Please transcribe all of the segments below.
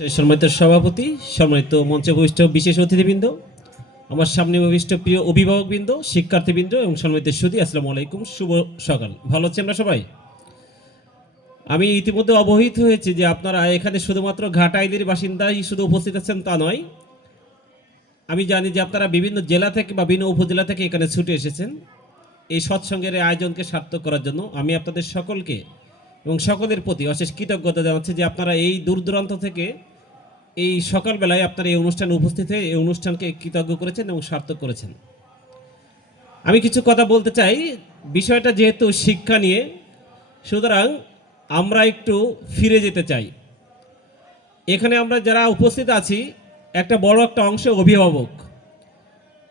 সম্মানিত সভাপতি, সম্মানিত মঞ্চে উপবিষ্ট বিশেষ অতিথিবৃন্দ, আমার সামনে উপবিষ্ট প্রিয় অভিভাবকবৃন্দ, শিক্ষার্থীবৃন্দ এবং সম্মানিত সুধী, আসসালামু আলাইকুম, শুভ সকাল। ভালো আছি আমরা সবাই? আমি ইতিমধ্যে অবহিত হয়েছি যে আপনারা এখানে শুধুমাত্র ঘাটাইলের বাসিন্দাই শুধু উপস্থিত আছেন তা নয়। আমি জানি যে আপনারা বিভিন্ন জেলা থেকে বা বিভিন্ন উপজেলা থেকে এখানে ছুটে এসেছেন এই সৎসঙ্গের আয়োজনকে সার্থক করার জন্য। আমি আপনাদের সকলকে এবং সকলের প্রতি অশেষ কৃতজ্ঞতা জানাচ্ছি যে আপনারা এই দূর দূরান্ত থেকে এই সকালবেলায় আপনারা এই অনুষ্ঠানে উপস্থিত হয়ে এই অনুষ্ঠানকে কৃতজ্ঞ করেছেন এবং সার্থক করেছেন। আমি কিছু কথা বলতে চাই, বিষয়টা যেহেতু শিক্ষা নিয়ে, সুতরাং আমরা একটু ফিরে যেতে চাই। এখানে আমরা যারা উপস্থিত আছি একটা বড় একটা অংশ অভিভাবক।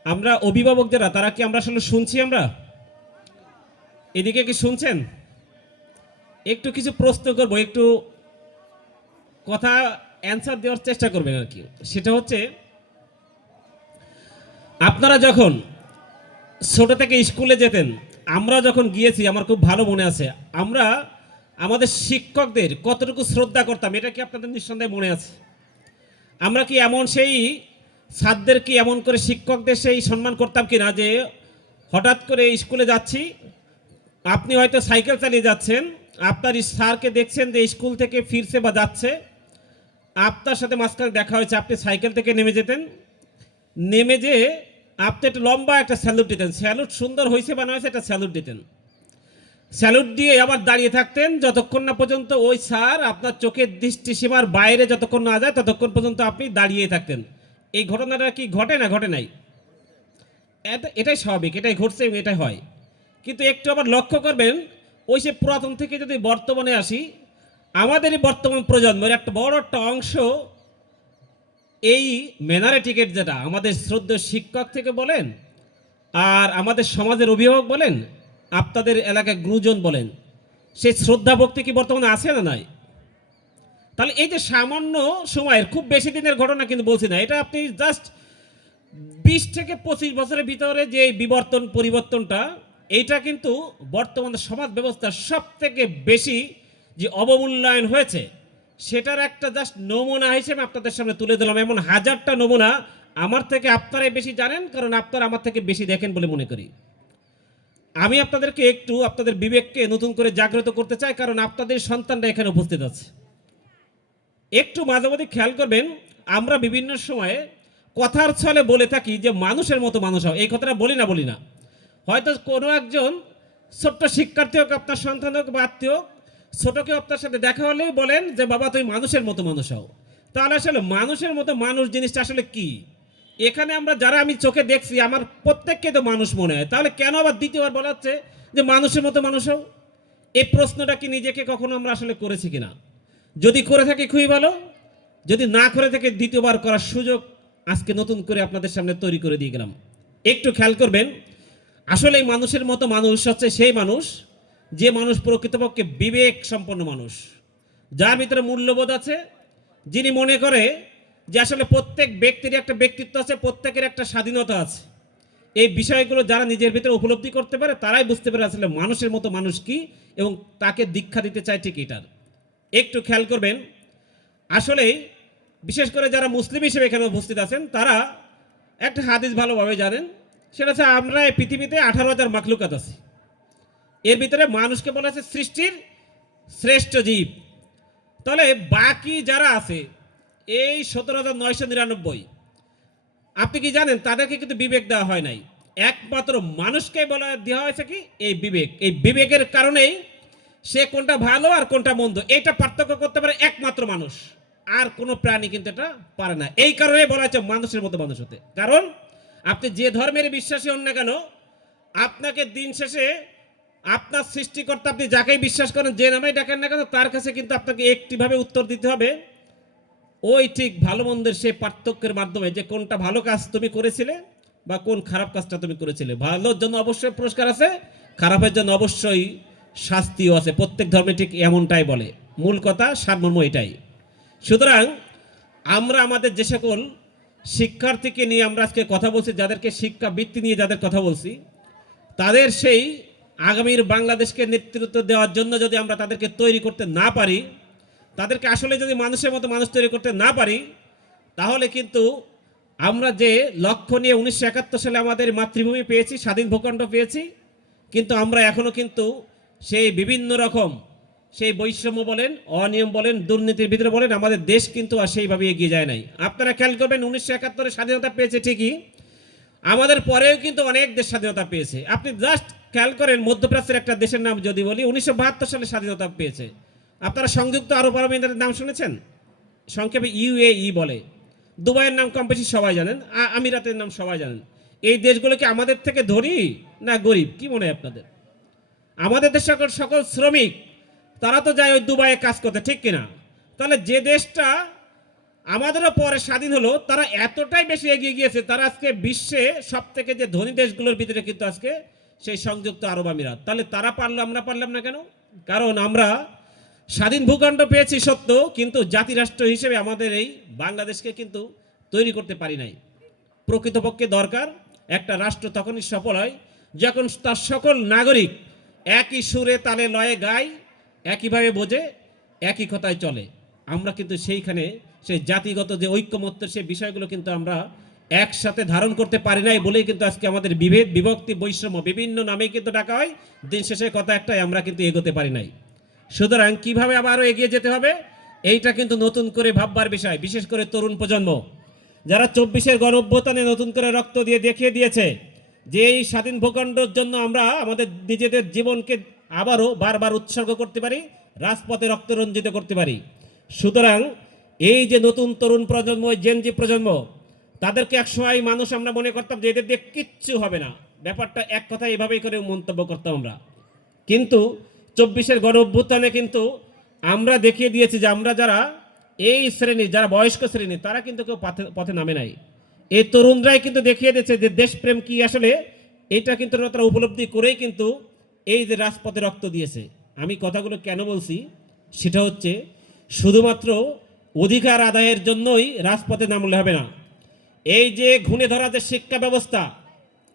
আমরা অভিভাবক যারা, তারা কি আমরা আসলে শুনছি? আমরা এদিকে কি শুনছেন? একটু কিছু প্রশ্ন করব, একটু কথা অ্যান্সার দেওয়ার চেষ্টা করবেন আর কি। সেটা হচ্ছে, আপনারা যখন ছোট থেকে স্কুলে যেতেন, আমরা যখন গিয়েছি, আমার খুব ভালো মনে আছে, আমরা আমাদের শিক্ষকদের কতটুকু শ্রদ্ধা করতাম, এটা কি আপনাদের নিঃসন্দেহে মনে আছে? আমরা কি এমন সেই ছাত্রদের কি এমন করে শিক্ষকদের সেই সম্মান করতাম কিনা যে হঠাৎ করে স্কুলে যাচ্ছি, আপনি হয়তো সাইকেল চালিয়ে যাচ্ছেন, আপনার স্যারকে দেখছেন যে স্কুল থেকে ফিরছে বা যাচ্ছে, আপনার সাথে মাঝখানে দেখা হয়েছে, আপনি সাইকেল থেকে নেমে যেতেন, নেমে যে আপনি একটা লম্বা একটা স্যালুট দিতেন, স্যালুট সুন্দর হয়েছে বা না হয়েছে একটা স্যালুট দিতেন, স্যালুট দিয়ে আবার দাঁড়িয়ে থাকতেন যতক্ষণ না পর্যন্ত ওই স্যার আপনার চোখের দৃষ্টিসীমার বাইরে যতক্ষণ না যায় ততক্ষণ পর্যন্ত আপনি দাঁড়িয়ে থাকতেন। এই ঘটনাটা কি ঘটে না ঘটে নাই? এটাই স্বাভাবিক, এটাই ঘটছে এবং এটাই হয়। কিন্তু একটু আবার লক্ষ্য করবেন, ওই সে পুরাতন থেকে যদি বর্তমানে আসি, আমাদের এই বর্তমান প্রজন্মের একটা বড় একটা অংশ এই ম্যানারে টিকেট, যেটা আমাদের শ্রদ্ধেয় শিক্ষক থেকে বলেন আর আমাদের সমাজের অভিভাবক বলেন, আপনাদের এলাকায় গুরুজন বলেন, সেই শ্রদ্ধা ভক্তি কি বর্তমানে আছে না নাই? তাহলে এই যে সামান্য সময়ের, খুব বেশি দিনের ঘটনা কিন্তু বলছি না, এটা আপনি জাস্ট 20 থেকে 25 বছরের ভিতরে যে বিবর্তন পরিবর্তনটা, এইটা কিন্তু বর্তমানে সমাজ ব্যবস্থার সব থেকে বেশি যে অবমূল্যায়ন হয়েছে, সেটার একটা জাস্ট নমুনা হিসেবে আপনাদের সামনে তুলে দিলাম। এমন হাজারটা নমুনা আমার থেকে আপনারাই বেশি জানেন, কারণ আপনারা আমার থেকে বেশি দেখেন বলে মনে করি। আমি আপনাদেরকে একটু আপনাদের বিবেককে নতুন করে জাগ্রত করতে চাই, কারণ আপনাদের সন্তানরা এখানে উপস্থিত আছে। একটু মাঝে মাঝে খেয়াল করবেন, আমরা বিভিন্ন সময়ে কথার ছলে বলে থাকি যে মানুষের মতো মানুষ হও। এই কথাটা বলি না? হয়তো কোনো একজন ছোট্ট শিক্ষার্থী হোক, আপনার সন্তান হোক বা আত্মীয়, ছোট কেউ আপনার সাথে দেখা হলেই বলেন যে বাবা তুমি মানুষের মতো মানুষ হও। তাহলে আসলে মানুষের মতো মানুষ জিনিসটা আসলে কি? এখানে আমরা যারা আমি চোখে দেখছি, আমার প্রত্যেককে তো মানুষ মনে হয়, তাহলে কেন আবার দ্বিতীয়বার বলা হচ্ছে যে মানুষের মতো মানুষ হও? এই প্রশ্নটা কি নিজেকে কখনো আমরা আসলে করেছি কিনা? যদি করে থাকি খুবই ভালো, যদি না করে থাকে দ্বিতীয়বার করার সুযোগ আজকে নতুন করে আপনাদের সামনে তৈরি করে দিয়ে গেলাম। একটু খেয়াল করবেন, আসলে এই মানুষের মতো মানুষ হচ্ছে সেই মানুষ, যে মানুষ প্রকৃতপক্ষে বিবেক সম্পন্ন মানুষ, যার ভিতরে মূল্যবোধ আছে, যিনি মনে করে যে আসলে প্রত্যেক ব্যক্তির একটা ব্যক্তিত্ব আছে, প্রত্যেকের একটা স্বাধীনতা আছে। এই বিষয়গুলো যারা নিজের ভিতরে উপলব্ধি করতে পারে, তারাই বুঝতে পারে আসলে মানুষের মতো মানুষ কি, এবং তাকে দীক্ষা দিতে চায় ঠিক এটার। একটু খেয়াল করবেন, আসলে বিশেষ করে যারা মুসলিম হিসেবে এখানে উপস্থিত আছেন, তারা একটা হাদিস ভালোভাবে জানেন, সেটা হচ্ছে আমরা এই পৃথিবীতে 18,000 মাখলুকাত আছে, এর ভিতরে মানুষকে বলা আছে সৃষ্টির শ্রেষ্ঠ জীব। তাহলে বাকি যারা আছে এই 17,999, আপনি কি জানেন তাদেরকে কিন্তু বিবেক দেওয়া হয় নাই, একমাত্র মানুষকে বলা দেওয়া হয়েছে কি এই বিবেক। এই বিবেকের কারণেই সে কোনটা ভালো আর কোনটা মন্দ এটা পার্থক্য করতে পারে একমাত্র মানুষ, আর কোনো প্রাণী কিন্তু এটা পারে না। এই কারণে বলা হচ্ছে মানুষের মতো মানুষ হতে। কারণ আপনি যে ধর্মের বিশ্বাসী হন না কেন, আপনাকে দিন শেষে আপনার সৃষ্টিকর্তা, আপনি যাকেই বিশ্বাস করেন, যে নামেই ডাকেন না কেন, তার কাছে কিন্তু আপনাকে একটিভাবে উত্তর দিতে হবে, ওই ঠিক ভালো মন্দের সেই পার্থক্যের মাধ্যমে, যে কোনটা ভালো কাজ তুমি করেছিলে বা কোন খারাপ কাজটা তুমি করেছিলে। ভালোর জন্য অবশ্যই পুরস্কার আছে, খারাপের জন্য অবশ্যই শাস্তিও আছে। প্রত্যেক ধর্মে ঠিক এমনটাই বলে, মূল কথা সারমর্ম এটাই। সুতরাং আমরা আমাদের যে সকল শিক্ষার্থীকে নিয়ে আমরা আজকে কথা বলছি, যাদেরকে শিক্ষাবৃত্তি নিয়ে যাদের কথা বলছি, তাদের সেই আগামীর বাংলাদেশকে নেতৃত্ব দেওয়ার জন্য যদি আমরা তাদেরকে তৈরি করতে না পারি, তাদেরকে আসলে যদি মানুষের মতো মানুষ তৈরি করতে না পারি, তাহলে কিন্তু আমরা যে লক্ষ্য নিয়ে 1971 সালে আমাদের মাতৃভূমি পেয়েছি, স্বাধীন ভূখণ্ড পেয়েছি, কিন্তু আমরা এখনও কিন্তু সেই বিভিন্ন রকম সেই বৈষম্য বলেন, অনিয়ম বলেন, দুর্নীতির ভিতরে বলেন, আমাদের দেশ কিন্তু আর সেইভাবে এগিয়ে যায় নাই। আপনারা খেয়াল করবেন 1971 স্বাধীনতা পেয়েছে ঠিকই, আমাদের পরেও কিন্তু অনেক দেশ স্বাধীনতা পেয়েছে। আপনি জাস্ট খেয়াল করেন মধ্যপ্রাচ্যের একটা দেশের নাম যদি বলি, 1972 সালে স্বাধীনতা পেয়েছে। আপনারা সংযুক্ত আরব আমিরাতের নাম শুনেছেন? সংক্ষেপে ইউএই বলে। দুবাইয়ের নাম কম বেশি সবাই জানেন, আমিরাতের নাম সবাই জানেন। এই দেশগুলো কি আমাদের থেকে ধনী না গরিব, কি মনে হয় আপনাদের? আমাদের দেশ সকল সকল শ্রমিক তারা তো যায় ওই দুবাইয়ে কাজ করতে, ঠিক কিনা? তাহলে যে দেশটা আমাদেরও পরে স্বাধীন হলো, তারা এতটাই বেশি এগিয়ে গিয়েছে, তারা আজকে বিশ্বে সব থেকে যে ধনী দেশগুলোর ভিতরে কিন্তু আজকে সেই সংযুক্ত আরব আমিরাত। তাহলে তারা পারলো, আমরা পারলাম না কেন? কারণ আমরা স্বাধীন ভূখণ্ড পেয়েছি সত্য, কিন্তু জাতিরাষ্ট্র হিসেবে আমাদের এই বাংলাদেশকে কিন্তু তৈরি করতে পারি নাই। প্রকৃতপক্ষে দরকার একটা রাষ্ট্র তখনই সফল হয় যখন তার সকল নাগরিক একই সুরে তালে লয়ে গায়, একইভাবে বোঝে, একই কথায় চলে। আমরা কিন্তু সেইখানে সেই জাতিগত যে ঐক্যমত্য সেই বিষয়গুলো কিন্তু আমরা একসাথে ধারণ করতে পারি নাই বলেই কিন্তু আজকে আমাদের বিভেদ, বিভক্তি, বৈষম্য বিভিন্ন নামেই কিন্তু ডাকা হয়। দিন শেষে কথা একটাই, আমরা কিন্তু এগোতে পারি নাই। সুতরাং কিভাবে আবারও এগিয়ে যেতে হবে এইটা কিন্তু নতুন করে ভাববার বিষয়, বিশেষ করে তরুণ প্রজন্ম যারা 24-এর গণঅভ্যুত্থানে নতুন করে রক্ত দিয়ে দেখিয়ে দিয়েছে যে এই স্বাধীন ভূখণ্ডের জন্য আমরা আমাদের নিজেদের জীবনকে আবারও বারবার উৎসর্গ করতে পারি, রাজপথে রক্ত রঞ্জিত করতে পারি। সুতরাং এই যে নতুন তরুণ প্রজন্ম, জেনজি প্রজন্ম, তাদেরকে একসময় মানুষ আমরা মনে করতাম যে এদের দিয়ে কিচ্ছু হবে না, ব্যাপারটা এক কথা এভাবেই করে মন্তব্য করতাম আমরা। কিন্তু 24-এর গণঅভ্যুত্থানে কিন্তু আমরা দেখিয়ে দিয়েছি যে আমরা যারা এই শ্রেণী, যারা বয়স্ক শ্রেণী, তারা কিন্তু কেউ পথে নামে নাই। এই তরুণরাই কিন্তু দেখিয়ে দিয়েছে যে দেশপ্রেম কি আসলে, এটা কিন্তু তারা উপলব্ধি করেই কিন্তু এই যে রাজপথে রক্ত দিয়েছে। আমি কথাগুলো কেন বলছি সেটা হচ্ছে শুধুমাত্র অধিকার আদায়ের জন্যই রাজপথে নামলে হবে না। এই যে ঘুণে ধরা যে শিক্ষা ব্যবস্থা,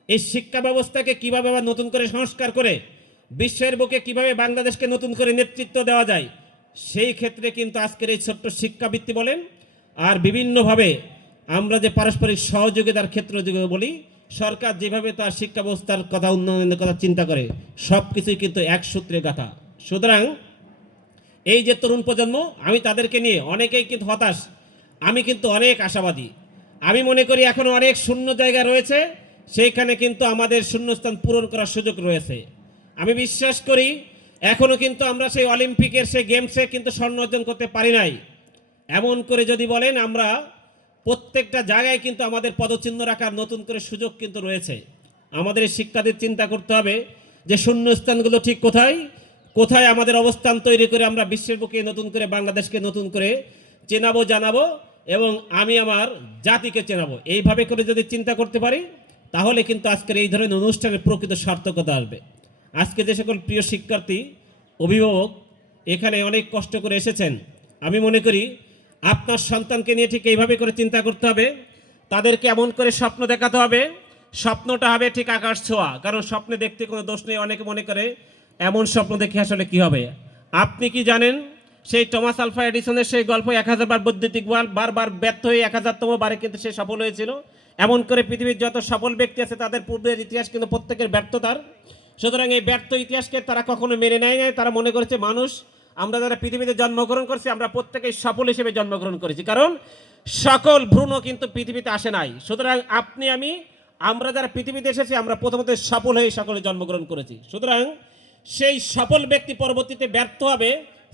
এই শিক্ষা ব্যবস্থাকে কীভাবে আবার নতুন করে সংস্কার করে বিশ্বের বুকে কিভাবে বাংলাদেশকে নতুন করে নেতৃত্ব দেওয়া যায়, সেই ক্ষেত্রে কিন্তু আজকের এই ছোট্ট শিক্ষাবৃত্তি বলেন আর বিভিন্নভাবে আমরা যে পারস্পরিক সহযোগিতার ক্ষেত্র যদি বলি, সরকার যেভাবে তার শিক্ষা ব্যবস্থার কথা, উন্নয়নের কথা চিন্তা করে, সব কিছুই কিন্তু এক সূত্রে গাঁথা। সুতরাং এই যে তরুণ প্রজন্ম, আমি তাদেরকে নিয়ে অনেকেই কিন্তু হতাশ, আমি কিন্তু অনেক আশাবাদী। আমি মনে করি এখনও অনেক শূন্য জায়গা রয়েছে, সেইখানে কিন্তু আমাদের শূন্যস্থান পূরণ করার সুযোগ রয়েছে। আমি বিশ্বাস করি এখনও কিন্তু আমরা সেই অলিম্পিকের সেই গেমসে কিন্তু স্বর্ণ অর্জন করতে পারি নাই। এমন করে যদি বলেন, আমরা প্রত্যেকটা জায়গায় কিন্তু আমাদের পদচিহ্ন রাখার নতুন করে সুযোগ কিন্তু রয়েছে। আমাদের শিক্ষার্থীদের চিন্তা করতে হবে যে শূন্যস্থানগুলো ঠিক কোথায় কোথায় আমাদের অবস্থান তৈরি করে আমরা বিশ্বের বুকে নতুন করে বাংলাদেশকে নতুন করে চেনাবো, জানাবো এবং আমি আমার জাতিকে চেনাবো। এইভাবে করে যদি চিন্তা করতে পারি, তাহলে কিন্তু আজকের এই ধরনের অনুষ্ঠানের প্রকৃত সার্থকতা আসবে। আজকে যে সকল প্রিয় শিক্ষার্থী, অভিভাবক এখানে অনেক কষ্ট করে এসেছেন, আমি মনে করি আপনার সন্তানকে নিয়ে ঠিক এইভাবে করে চিন্তা করতে হবে। তাদেরকে এমন করে স্বপ্ন দেখাতে হবে, স্বপ্নটা হবে ঠিক আকাশ ছোঁয়া। কারণ স্বপ্নে দেখতে কোনো দোষ নেই। অনেকে মনে করে এমন স্বপ্ন দেখে আসলে কি হবে। আপনি কি জানেন সেই টমাস আলফা এডিসনের সেই গল্প 1000 বার বৈদ্যুতিক বাল্ব বারবার ব্যর্থ হয়ে 1000তম বারে কিন্তু সে সফল হয়েছিল। এমন করে পৃথিবীর যত সফল ব্যক্তি আছে তাদের পূর্বের ইতিহাস কিন্তু প্রত্যেকের ব্যর্থতার। সুতরাং এই ব্যর্থ ইতিহাসকে তারা কখনো মেনে নেয় নাই। তারা মনে করেছে মানুষ, আমরা যারা পৃথিবীতে জন্মগ্রহণ করছি, আমরা প্রত্যেকেই সফল হিসেবে জন্মগ্রহণ করেছি, কারণ সকল ভ্রূণ কিন্তু পৃথিবীতে আসে নাই। সুতরাং আপনি আমরা যারা পৃথিবীতে এসেছি, আমরা প্রথমত সফল হয়ে সকলে জন্মগ্রহণ করেছি। সুতরাং সেই সফল ব্যক্তি পরবর্তীতে ব্যর্থ হবে,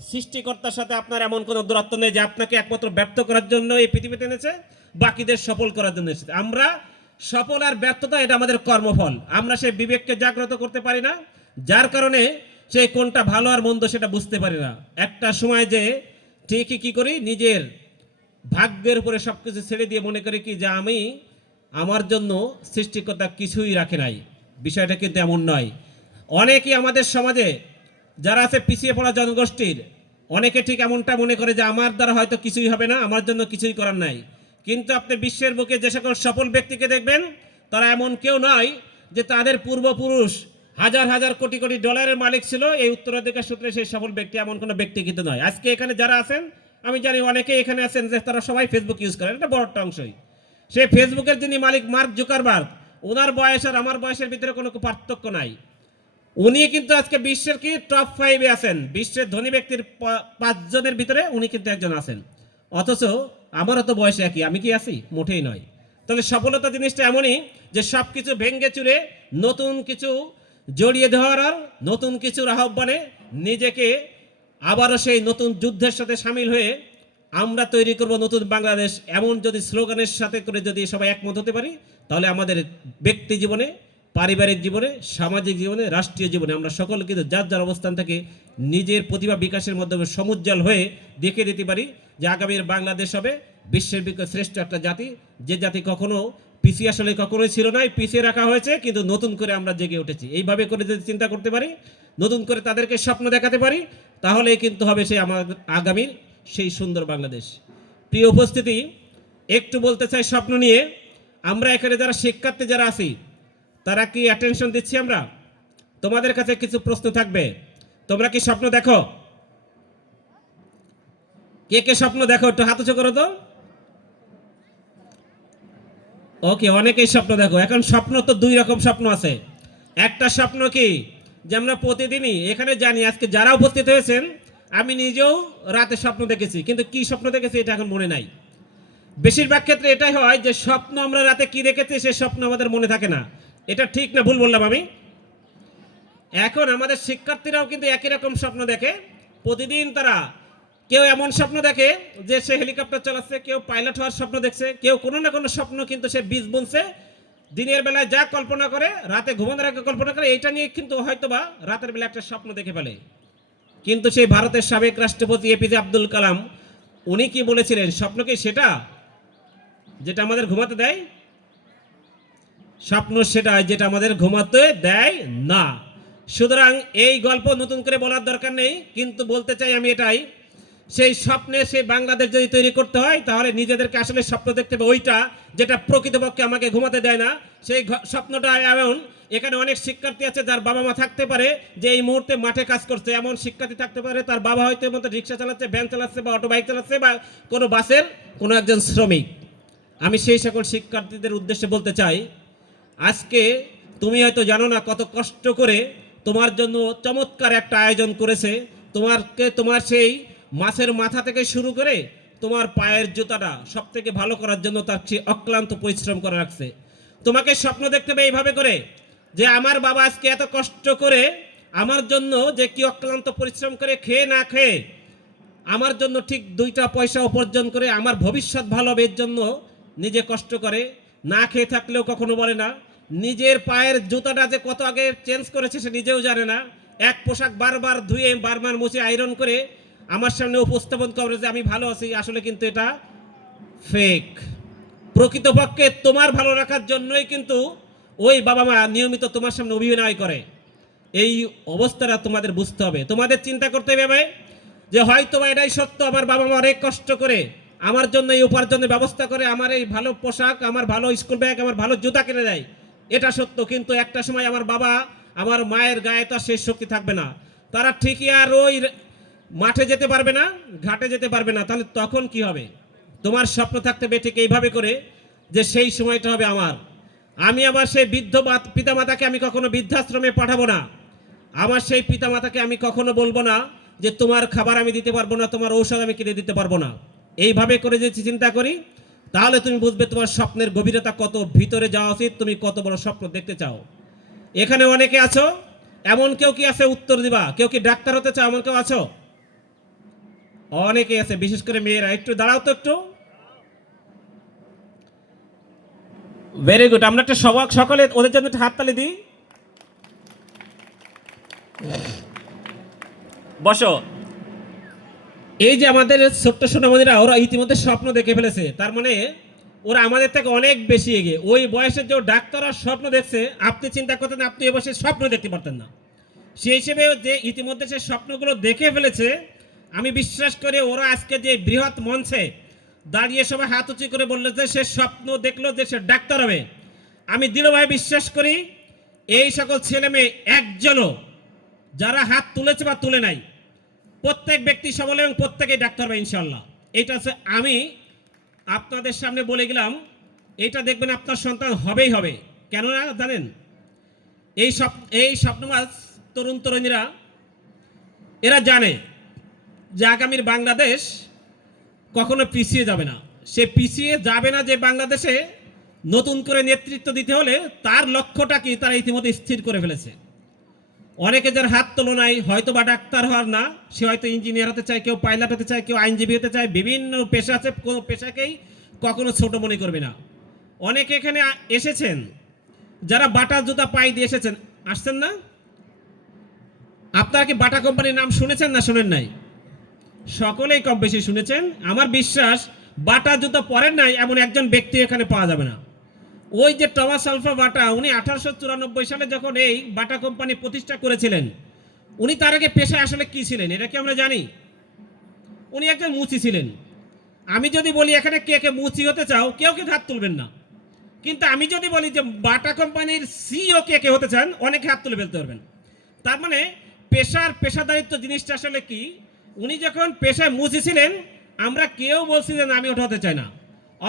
সৃষ্টিকর্তার সাথে আপনার এমন কোনো দূরত্ব নেই যে আপনাকে একমাত্র ব্যর্থ করার জন্য এই পৃথিবীতে এনেছে, বাকিদের সফল করার জন্য এসেছে। আমরা সফল আর ব্যর্থতা এটা আমাদের কর্মফল। আমরা সেই বিবেককে জাগ্রত করতে পারি না, যার কারণে সেই কোনটা ভালো আর মন্দ সেটা বুঝতে পারি না। একটা সময় যে ঠিকই কি করি, নিজের ভাগ্যের উপরে সব কিছু ছেড়ে দিয়ে মনে করি কি যে আমি, আমার জন্য সৃষ্টিকর্তা কিছুই রাখে নাই। বিষয়টা কিন্তু এমন নয়। অনেকেই আমাদের সমাজে যারা আছে পিছিয়ে পড়া জনগোষ্ঠীর, অনেকে ঠিক এমনটা মনে করে যে আমার দ্বারা হয়তো কিছুই হবে না, আমার জন্য কিছুই করার নাই। কিন্তু আপনি বিশ্বের বুকে যে সকল সফল ব্যক্তিকে দেখবেন, তারা এমন কেউ নয় যে তাদের পূর্বপুরুষ হাজার হাজার কোটি কোটি ডলারের মালিক ছিল, এই উত্তরাধিকার সূত্রে সেই সফল ব্যক্তি এমন কোনো ব্যক্তি কিন্তু নয়। আজকে এখানে যারা আছেন, আমি জানি অনেকে এখানে আছেন যে তারা সবাই ফেসবুক ইউজ করেন, এটা বড় একটা অংশই। সেই ফেসবুকের যিনি মালিক মার্ক জুকারবার্গ, ওনার বয়স আর আমার বয়সের ভিতরে কোনো পার্থক্য নাই। উনি কিন্তু আজকে বিশ্বের কি টপ 5-এ আছেন, বিশ্বের ধনী ব্যক্তির 5 জনের ভিতরে উনি কিন্তু একজন আছেন। অথচ আমারও তো বয়স একই, আমি কি আছি? মোটেই নয়। তাহলে সফলতা জিনিসটা এমনই যে সব কিছু ভেঙ্গে চুরে নতুন কিছু জড়িয়ে দেওয়ার আর নতুন কিছুর আহ্বানে নিজেকে আবারও সেই নতুন যুদ্ধের সাথে সামিল হয়ে আমরা তৈরি করব নতুন বাংলাদেশ, এমন যদি স্লোগানের সাথে করে যদি সবাই একমত হতে পারি, তাহলে আমাদের ব্যক্তি জীবনে, পারিবারিক জীবনে, সামাজিক জীবনে, রাষ্ট্রীয় জীবনে আমরা সকলে কিন্তু যার যার অবস্থান থেকে নিজের প্রতিভা বিকাশের মাধ্যমে সমুজ্জ্বল হয়ে দেখিয়ে দিতে পারি যে আগামীর বাংলাদেশ হবে বিশ্বের শ্রেষ্ঠ একটা জাতি, যে জাতি কখনো পিছিয়ে আসলে কখনোই ছিল না, পিছিয়ে রাখা হয়েছে, কিন্তু নতুন করে আমরা জেগে উঠেছি। এইভাবে করে যদি চিন্তা করতে পারি, নতুন করে তাদেরকে স্বপ্ন দেখাতে পারি, তাহলেই কিন্তু হবে সেই আমার আগামীর সেই সুন্দর বাংলাদেশ। প্রিয় উপস্থিতি, একটু বলতে চাই স্বপ্ন নিয়ে। আমরা এখানে যারা শিক্ষার্থী যারা আছি, তারা কি অ্যাটেনশন দিচ্ছি? আমরা তোমাদের কাছে কিছু প্রশ্ন থাকবে। তোমরা কি স্বপ্ন দেখো? কে কে স্বপ্ন দেখো একটু হাত উঁচু করো তো। ওকে, অনেকেই স্বপ্ন দেখো। এখন স্বপ্ন তো 2 রকম স্বপ্ন আছে। একটা স্বপ্ন কি, যে আমরা প্রতিদিনই এখানে জানি, আজকে যারা উপস্থিত হয়েছেন আমি নিজেও রাতে স্বপ্ন দেখেছি, কিন্তু কি স্বপ্ন দেখেছি এটা এখন মনে নাই। বেশিরভাগ ক্ষেত্রে এটাই হয় যে স্বপ্ন আমরা রাতে কি দেখেছি সে স্বপ্ন আমাদের মনে থাকে না। এটা ঠিক না ভুল বললাম আমি? এখন আমাদের শিক্ষার্থীরাও কিন্তু একই রকম স্বপ্ন দেখে প্রতিদিন। তারা কেউ এমন স্বপ্ন দেখে যে সে হেলিকপ্টার চালাচ্ছে, কেউ পাইলট হওয়ার স্বপ্ন দেখছে, কেউ কোনো না কোনো স্বপ্ন কিন্তু সে বীজ বুনছে। দিনের বেলায় যা কল্পনা করে রাতে ঘুমানোর আগে কল্পনা করে, এইটা নিয়ে কিন্তু হয়তোবা রাতের বেলা একটা স্বপ্ন দেখে ফেলে। কিন্তু সেই ভারতের সাবেক রাষ্ট্রপতি এপিজে আব্দুল কালাম, উনি কি বলেছিলেন? স্বপ্ন কি সেটা যেটা আমাদের ঘুমাতে দেয়? স্বপ্ন সেটা যেটা আমাদের ঘুমাতে দেয় না। সুতরাং এই গল্প নতুন করে বলার দরকার নেই, কিন্তু বলতে চাই আমি এটাই, সেই স্বপ্নে সেই বাংলাদেশ যদি তৈরি করতে হয়, তাহলে নিজেদেরকে আসলে স্বপ্ন দেখতে হবে ওইটা যেটা প্রকৃতপক্ষে আমাকে ঘুমাতে দেয় না। সেই স্বপ্নটা এমন, এখানে অনেক শিক্ষার্থী আছে যার বাবা মা থাকতে পারে যে এই মুহূর্তে মাঠে কাজ করছে, এমন শিক্ষার্থী থাকতে পারে তার বাবা হয়তো মতো রিক্সা চালাচ্ছে, ভ্যান চালাচ্ছে, বা অটো বাইক চালাচ্ছে, বা কোনো বাসের কোনো একজন শ্রমিক। আমি সেই সকল শিক্ষার্থীদের উদ্দেশ্যে বলতে চাই, আজকে তুমি হয়তো জানো না কত কষ্ট করে তোমার জন্য চমৎকার একটা আয়োজন করেছে। তোমার সেই মাছের মাথা থেকে শুরু করে তোমার পায়ের জুতাটা সব থেকে ভালো করার জন্য তার সে অক্লান্ত পরিশ্রম করে রাখছে। তোমাকে স্বপ্ন দেখতে হবে এইভাবে করে যে আমার বাবা আজকে এত কষ্ট করে আমার জন্য যে কি অক্লান্ত পরিশ্রম করে, খেয়ে না খেয়ে আমার জন্য ঠিক 2টা পয়সা উপার্জন করে আমার ভবিষ্যৎ ভালো হবে এর জন্য নিজে কষ্ট করে, না খেয়ে থাকলেও কখনো বলে না। নিজের পায়ের জুতাটা যে কত আগে চেঞ্জ করেছে সে নিজেও জানে না। এক পোশাক বারবার ধুয়ে বারবার মুছে আয়রন করে আমার সামনে উপস্থাপন করে যে আমি ভালো আছি, আসলে কিন্তু এটা ফেক। প্রকৃতপক্ষে তোমার ভালো রাখার জন্যই কিন্তু ওই বাবা মা নিয়মিত তোমার সামনে অভিনয় করে। এই অবস্থাটা তোমাদের বুঝতে হবে, তোমাদের চিন্তা করতে হবে যে হয়তো বা এটাই সত্য, আমার বাবা মা অনেক কষ্ট করে আমার জন্য এই উপার্জনের ব্যবস্থা করে, আমার এই ভালো পোশাক, আমার ভালো স্কুল ব্যাগ, আমার ভালো জুতা কিনে দেয়, এটা সত্য। কিন্তু একটা সময় আমার বাবা আমার মায়ের গায়ে তো সেই শক্তি থাকবে না, তারা ঠিকই আর ওই মাঠে যেতে পারবে না, ঘাটে যেতে পারবে না। তাহলে তখন কি হবে? তোমার স্বপ্ন থাকতে হবে ঠিক এইভাবে করে যে সেই সময়টা হবে আমার, আমি আবার সেই বৃদ্ধ পিতামাতাকে আমি কখনো বৃদ্ধাশ্রমে পাঠাবো না। আমার সেই পিতামাতাকে আমি কখনো বলবো না যে তোমার খাবার আমি দিতে পারবো না, তোমার ঔষধ আমি কিনে দিতে পারবো না। এইভাবে করে যদি চিন্তা করি, তাহলে তুমি বুঝবে তোমার স্বপ্নের গভীরতা কত ভিতরে যাওয়া উচিত, তুমি কত বড় স্বপ্ন দেখতে চাও। এখানে অনেকে আছো, এমন কেউ কি আছে উত্তর দিবা? কেউ কি ডাক্তার হতে চাও? এমন কেউ আছো? অনেকে আছে, বিশেষ করে মেয়েরা। একটু দাঁড়াও তো একটু। ভেরি গুড, আমরা একটা সকলে ওদের জন্য একটা হাততালি দিই। বসো। এই যে আমাদের ছোট্ট সোনামণিরা, ওরা ইতিমধ্যে স্বপ্ন দেখে ফেলেছে, তার মানে ওরা আমাদের থেকে অনেক বেশি এগিয়ে। ওই বয়সের যে ডাক্তাররা স্বপ্ন দেখছে, আপনি চিন্তা করতেন আপনি এ বয়সে স্বপ্ন দেখতে পারতেন না। সেই হিসেবে যে ইতিমধ্যে সে স্বপ্নগুলো দেখে ফেলেছে, আমি বিশ্বাস করি ওরা আজকে যে বৃহৎ মঞ্চে দাঁড়িয়ে সবাই হাত উঁচু করে বললো যে সে স্বপ্ন দেখলো যে সে ডাক্তার হবে। আমি দৃঢ়ভাবে বিশ্বাস করি এই সকল ছেলে মেয়ে একজনও যারা হাত তুলেছে বা তুলে নাই, প্রত্যেক ব্যক্তি সবল এবং প্রত্যেকেই ডাক্তার হবে ইনশাল্লাহ। এটা হচ্ছে আমি আপনাদের সামনে বলে গেলাম, এটা দেখবেন আপনার সন্তান হবেই হবে। কেননা জানেন, এই স্বপ্নবাজ তরুণ তরুণীরা এরা জানে যে আগামীর বাংলাদেশ কখনো পিছিয়ে যাবে না। সে পিছিয়ে যাবে না যে বাংলাদেশে নতুন করে নেতৃত্ব দিতে হলে তার লক্ষ্যটা কি তারা ইতিমধ্যে স্থির করে ফেলেছে। অনেকে যার হাত তোলো নাই, হয়তো বা ডাক্তার হওয়ার না, সে হয়তো ইঞ্জিনিয়ার হতে চায়, কেউ পাইলট হতে চায়, কেউ আইনজীবী হতে চায়, বিভিন্ন পেশা আছে, কোনো পেশাকেই কখনো ছোট মনে করবে না। অনেকে এখানে এসেছেন যারা বাটা জুতা পাই দিয়ে এসেছেন, আসছেন না? আপনারা কি বাটা কোম্পানির নাম শুনেছেন না শুনেন নাই? সকলেই কম বেশি শুনেছেন। আমার বিশ্বাস বাটা জুতো পরেন নাই এমন একজন ব্যক্তি এখানে পাওয়া যাবে না। ওই যে টমাস আলভা বাটা, উনি 1894 সালে যখন এই বাটা কোম্পানি প্রতিষ্ঠা করেছিলেন, উনি তার আগে পেশায় আসলে কি ছিলেন এটা কি আমরা জানি? উনি একজন মুচি ছিলেন। আমি যদি বলি এখানে কে কে মুচি হতে চাও, কেউ কে হাত তুলবেন না। কিন্তু আমি যদি বলি যে বাটা কোম্পানির সিইও কে কে হতে চান, অনেকে হাত তুলে ফেলতে পারবেন। তার মানে পেশাদারিত্ব জিনিসটা আসলে কি, উনি যখন পেশায় মুচি ছিলেন, আমরা কেউ বলছি যে আমি ওটা হতে চাই না।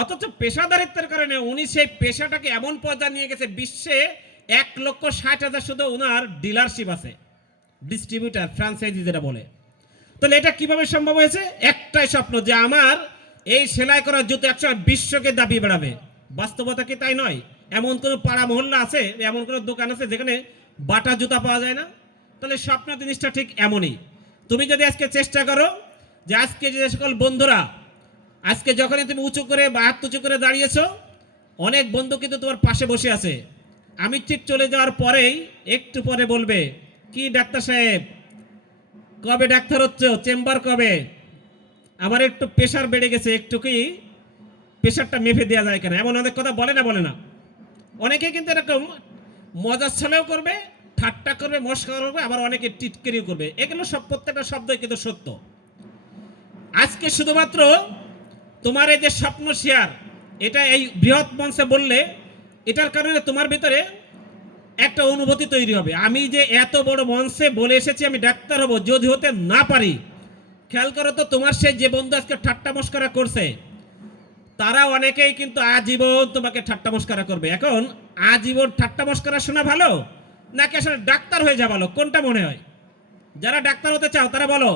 অথচ পেশাদারিত্বের কারণে উনি সেই পেশাটাকে এমন পর্যায়ে নিয়ে গেছে, বিশ্বে 1,60,000 শুধু ওনার ডিলারশিপ আছে, ডিস্ট্রিবিউটার, ফ্রাঞ্চাইজি যেটা বলে। তাহলে এটা কিভাবে সম্ভব হয়েছে? একটাই স্বপ্ন যে আমার এই সেলাই করার জুতো একসময় বিশ্বকে দাবি বেড়াবে। বাস্তবতা কি তাই নয়? এমন কোনো পাড়া মহল্লা আছে, এমন কোনো দোকান আছে যেখানে বাটা জুতা পাওয়া যায় না? তাহলে স্বপ্ন জিনিসটা ঠিক এমনই। তুমি যদি আজকে চেষ্টা করো যে আজকে যে সকল বন্ধুরা আজকে যখনই তুমি উঁচু করে বা হাত উঁচু করে দাঁড়িয়েছো, অনেক বন্ধু কিন্তু তোমার পাশে বসে আছে। আমি ঠিক চলে যাওয়ার পরেই একটু পরে বলবে, কি ডাক্তার সাহেব কবে ডাক্তার হচ্ছে, চেম্বার কবে? আমার একটু প্রেশার বেড়ে গেছে, একটু কি প্রেশারটা মেপে দেওয়া যায় কেন? এমন অনেক কথা বলে না বলে না? অনেকে কিন্তু এরকম মজার ছলেও করবে, ঠাট্টা করবে, মস্করা করবে, আবার অনেকে টিটকারিও করবে। এগুলো সব প্রত্যেকটা শব্দই কিন্তু সত্য। আজকে শুধুমাত্র তোমার এই যে স্বপ্ন শেয়ার, এটা এই বৃহৎ মঞ্চে বললে এটার কারণে তোমার ভিতরে একটা অনুভূতি তৈরি হবে, আমি যে এত বড় মঞ্চে বলে এসেছি আমি ডাক্তার হব, যদি হতে না পারি। খেয়াল করো তো, তোমার সেই যে বন্ধু আজকে ঠাট্টা মস্করা করছে, তারা অনেকেই কিন্তু আজীবন তোমাকে ঠাট্টা মস্করা করবে। এখন আজীবন ঠাট্টা মস্করা শোনা ভালো নাকি আসলে ডাক্তার হয়ে যাওয়া ভালো? কোনটা মনে হয়? যারা ডাক্তার হতে চাও তারা বলো,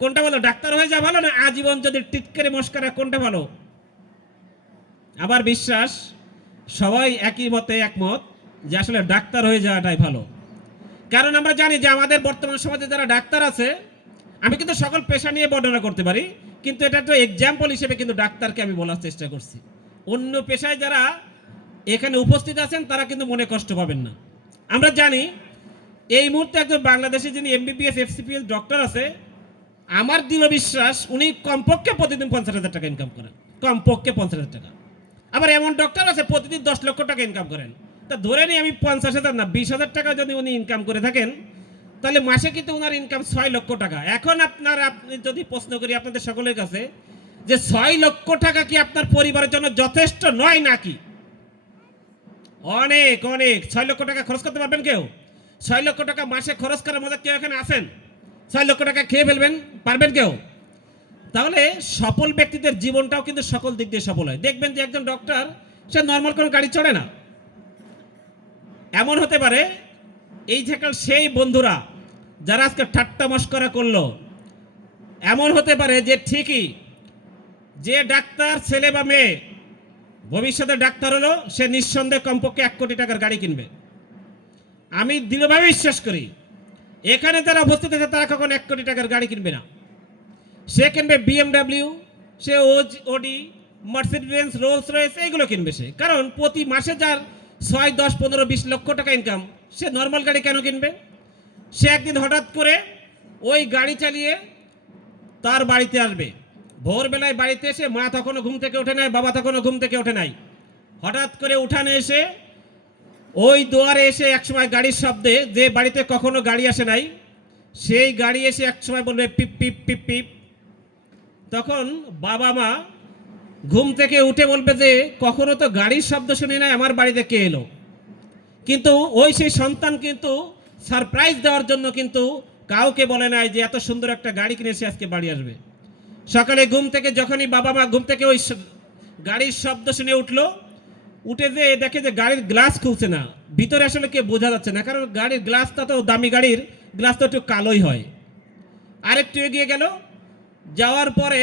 কোনটা ভালো? ডাক্তার হয়ে যাওয়া ভালো না আজীবন যদি টিটকারি মস্করা, কোনটা ভালো? আমার বিশ্বাস সবাই একই মতে একমত যে আসলে ডাক্তার হয়ে যাওয়াটাই ভালো। কারণ আমরা জানি যে আমাদের বর্তমান সমাজে যারা ডাক্তার আছে, আমি কিন্তু সকল পেশা নিয়ে বর্ণনা করতে পারি, কিন্তু এটা তো এক্সাম্পল হিসেবে কিন্তু ডাক্তারকে আমি বলার চেষ্টা করছি। অন্য পেশায় যারা এখানে উপস্থিত আছেন তারা কিন্তু মনে কষ্ট পাবেন না। আমরা জানি এই মুহূর্তে একজন বাংলাদেশে যিনি এমবিবিএস এফসিপিএস ডক্টর আছে, আমার দৃঢ় বিশ্বাস উনি কমপক্ষে প্রতিদিন 50,000 টাকা ইনকাম করেন, কমপক্ষে 50,000 টাকা। আবার এমন ডক্টর আছে প্রতিদিন 10 লক্ষ টাকা ইনকাম করেন। তা ধরে নিই আমি 50,000 না 20,000 টাকা যদি উনি ইনকাম করে থাকেন, তাহলে মাসে কিন্তু ওনার ইনকাম 6 লক্ষ টাকা। এখন আপনি যদি প্রশ্ন করি আপনাদের সকলের কাছে যে 6 লক্ষ টাকা কি আপনার পরিবারের জন্য যথেষ্ট নয় নাকি? অনেক অনেক। 6 লক্ষ টাকা খরচ করতে পারবেন কেউ? 6 লক্ষ টাকা মাসে খরচ করার মধ্যে কেউ এখানে আছেন? 6 লক্ষ টাকা খেয়ে ফেলবেন পারবেন কেউ? তাহলে সফল ব্যক্তিদের জীবনটাও কিন্তু সকল দিক দিয়ে সফল হয়। দেখবেন যে একজন ডক্টর সে নর্মাল কোনো গাড়ি চড়ে না। এমন হতে পারে এই যে সেই বন্ধুরা যারা আজকে ঠাট্টা মস্করা করলো, এমন হতে পারে যে ঠিকই যে ডাক্তার ছেলে বা মেয়ে ভবিষ্যতে ডাক্তার হলো, সে নিঃসন্দেহে কমপক্ষে 1 কোটি টাকার গাড়ি কিনবে। আমি দৃঢ়ভাবে বিশ্বাস করি এখানে যারা উপস্থিত আছে তারা কখন 1 কোটি টাকার গাড়ি কিনবে না। সে কিনবে বিএমডাব্লিউ, সে ওডি, মার্সিডিজ বেঞ্জ, রোলস রয়েস, এইগুলো কিনবে সে। কারণ প্রতি মাসে যার 6, 10, 15, 20 লক্ষ টাকা ইনকাম, সে নর্মাল গাড়ি কেন কিনবে? সে একদিন হঠাৎ করে ওই গাড়ি চালিয়ে তার বাড়িতে আসবে, ভোরবেলায় বাড়িতে এসে মা তখনও ঘুম থেকে ওঠে নাই, বাবা তখনও ঘুম থেকে ওঠে নাই, হঠাৎ করে উঠানে এসে ওই দুয়ারে এসে একসময় গাড়ির শব্দে, যে বাড়িতে কখনো গাড়ি আসে নাই সেই গাড়ি এসে একসময় বলবে পিপ পিপ পিপ পিপ। তখন বাবা মা ঘুম থেকে উঠে বলবে যে কখনো তো গাড়ির শব্দ শুনি না, আমার বাড়িতে কে এলো? কিন্তু ওই সেই সন্তান কিন্তু সারপ্রাইজ দেওয়ার জন্য কিন্তু কাউকে বলে নাই যে এত সুন্দর একটা গাড়ি কিনে সে আজকে বাড়ি আসবে। সকালে ঘুম থেকে যখনই বাবা মা ঘুম থেকে ওই গাড়ির শব্দ শুনে উঠলো, উঠে যে দেখে যে গাড়ির গ্লাস খুলছে না, ভিতরে আসলে কে বোঝা যাচ্ছে না, কারণ গাড়ির গ্লাসটা তো দামি গাড়ির গ্লাস তো একটু কালোই হয়। আরেকটু এগিয়ে গেল, যাওয়ার পরে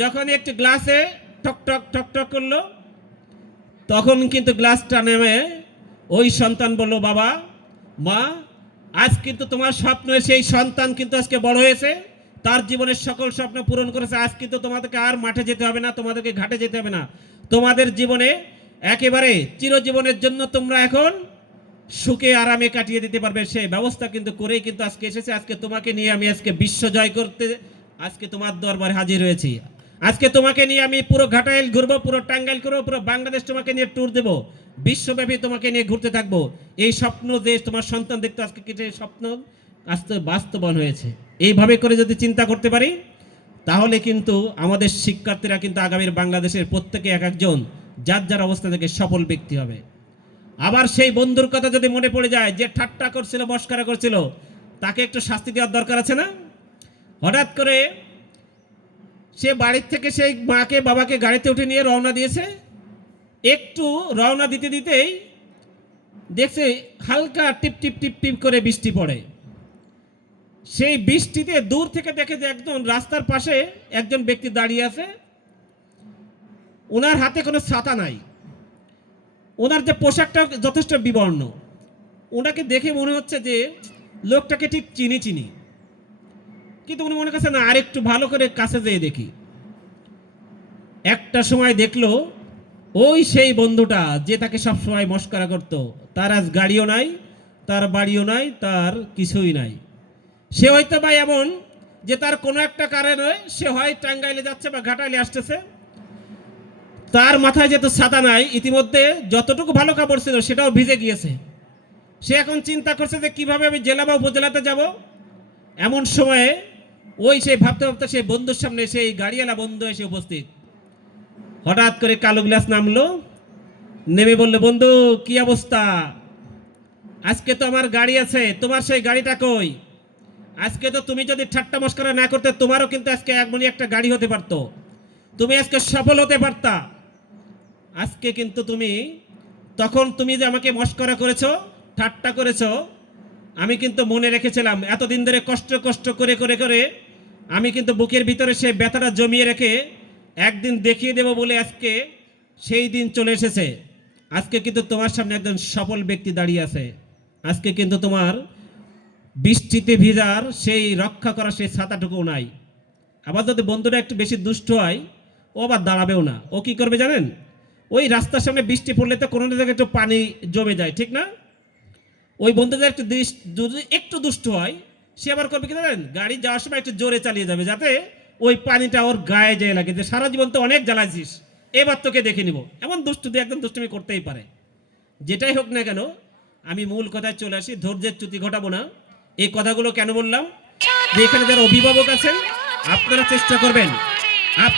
যখনই একটু গ্লাসে ঠক ঠক ঠক ঠক করলো, তখন কিন্তু গ্লাসটা নেমে ওই সন্তান বলল, বাবা মা, আজ কিন্তু তোমার স্বপ্নের সেই সন্তান কিন্তু আজকে বড় হয়েছে, তার জীবনের সকল স্বপ্ন পূরণ করেছে। আজ কিন্তু তোমাদেরকে আর মাঠে যেতে হবে না, তোমাদেরকে ঘাটে যেতে হবে না, তোমাদের জীবনে একেবারে চিরজীবনের জন্য তোমরা এখন সুখে আরামে কাটিয়ে দিতে পারবে। সেই ব্যবস্থা কিন্তু করেই কিন্তু আজকে এসেছে। আজকে তোমাকে নিয়ে আমি আজকে বিশ্ব জয় করতে আজকে তোমার দরবারে হাজির হয়েছি। আজকে তোমাকে নিয়ে আমি পুরো ঘাটাইল ঘুরবো, পুরো টাঙ্গাইল করবো, পুরো বাংলাদেশ তোমাকে নিয়ে ট্যুর দেবো, বিশ্বব্যাপী তোমাকে নিয়ে ঘুরতে থাকবো। এই স্বপ্ন যে তোমার সন্তান দেখতো, আজকে কিছু স্বপ্ন আজকে বাস্তবায়ন হয়েছে। এইভাবে করে যদি চিন্তা করতে পারি, তাহলে কিন্তু আমাদের শিক্ষার্থীরা কিন্তু আগামীর বাংলাদেশের প্রত্যেকে এক একজন যার যার অবস্থা থেকে সফল ব্যক্তি হবে। আবার সেই বন্ধুর কথা যদি মনে পড়ে যায়, যে ঠাট্টা করছিল, মস্করা করছিল, তাকে একটু শাস্তি দেওয়ার দরকার আছে না? হঠাৎ করে সে বাড়ির থেকে সেই মাকে বাবাকে গাড়িতে উঠে নিয়ে রওনা দিয়েছে। একটু রওনা দিতে দিতেই দেখছে হালকা টিপ টিপ টিপ টিপ করে বৃষ্টি পড়ে। সেই বৃষ্টিতে দূর থেকে দেখে যে একজন রাস্তার পাশে একজন ব্যক্তি দাঁড়িয়ে আছে, ওনার হাতে কোনো ছাতা নাই, ওনার যে পোশাকটা যথেষ্ট বিবর্ণ। ওনাকে দেখে মনে হচ্ছে যে লোকটাকে ঠিক চিনি চিনি, কিন্তু উনি মনে করছে না, আরেকটু ভালো করে কাছে যেয়ে দেখি। একটা সময় দেখলো ওই সেই বন্ধুটা যে তাকে সব সময় মস্করা করত, তার আজ গাড়িও নাই, তার বাড়িও নাই, তার কিছুই নাই। সে হয়তো বা এমন যে তার কোনো একটা কারণে সে হয় টাঙ্গাইলে যাচ্ছে বা ঘাটাইলে আসতেছে, তার মাথায় যেহেতু ছাতা নাই, ইতিমধ্যে যতটুকু ভালো কাপড় ছিল সেটাও ভিজে গিয়েছে। সে এখন চিন্তা করছে যে কিভাবে আমি জেলা বা উপজেলাতে যাব। এমন সময়ে ওই সেই ভাবতে ভাবতে সেই বন্ধুর সামনে সেই গাড়িওয়ালা বন্ধু এসে উপস্থিত। হঠাৎ করে কালো গ্লাস নামলো, নেমে বললো, বন্ধু কি অবস্থা? আজকে তো আমার গাড়ি আছে, তোমার সেই গাড়িটা কই? আজকে তো তুমি যদি ঠাট্টা মস্করা না করতে, তোমারও কিন্তু আজকে এমনই একটা গাড়ি হতে পারতো, তুমি আজকে সফল হতে পারতা। আজকে কিন্তু তুমি তখন তুমি যে আমাকে মস্করা করেছো, ঠাট্টা করেছো, আমি কিন্তু মনে রেখেছিলাম। এতদিন ধরে কষ্ট কষ্ট করে করে করে আমি কিন্তু বুকের ভিতরে সেই ব্যথাটা জমিয়ে রেখে একদিন দেখিয়ে দেব বলে আজকে সেই দিন চলে এসেছে। আজকে কিন্তু তোমার সামনে একজন সফল ব্যক্তি দাঁড়িয়ে আছে। আজকে কিন্তু তোমার বৃষ্টিতে ভিজার সেই রক্ষা করা সেই ছাতাটুকুও নাই। আবার যদি বন্ধুরা একটু বেশি দুষ্ট হয়, ও আবার দাঁড়াবেও না। ও কি করবে জানেন? ওই রাস্তার সামনে বৃষ্টি পড়লে তো কোনো জায়গায় একটু পানি জমে যায়, ঠিক না? ওই বন্ধুদের একটু যদি একটু দুষ্ট হয়, সে আবার করবে কি জানেন? গাড়ি যাওয়ার সময় একটু জোরে চালিয়ে যাবে, যাতে ওই পানিটা ওর গায়ে যেয়ে লাগে, যে সারা জীবন তো অনেক জ্বালাইছিস, এবার তোকে দেখে নিব। এমন দুষ্টুদি একদম দুষ্টুমি করতেই পারে। যেটাই হোক না কেন, আমি মূল কথায় চলে আসি, ধৈর্যের চ্যুতি ঘটাবো না। এই কথাগুলো কেন বললাম? যে এখানে যারা অভিভাবক আছেন, আপনারা চেষ্টা করবেন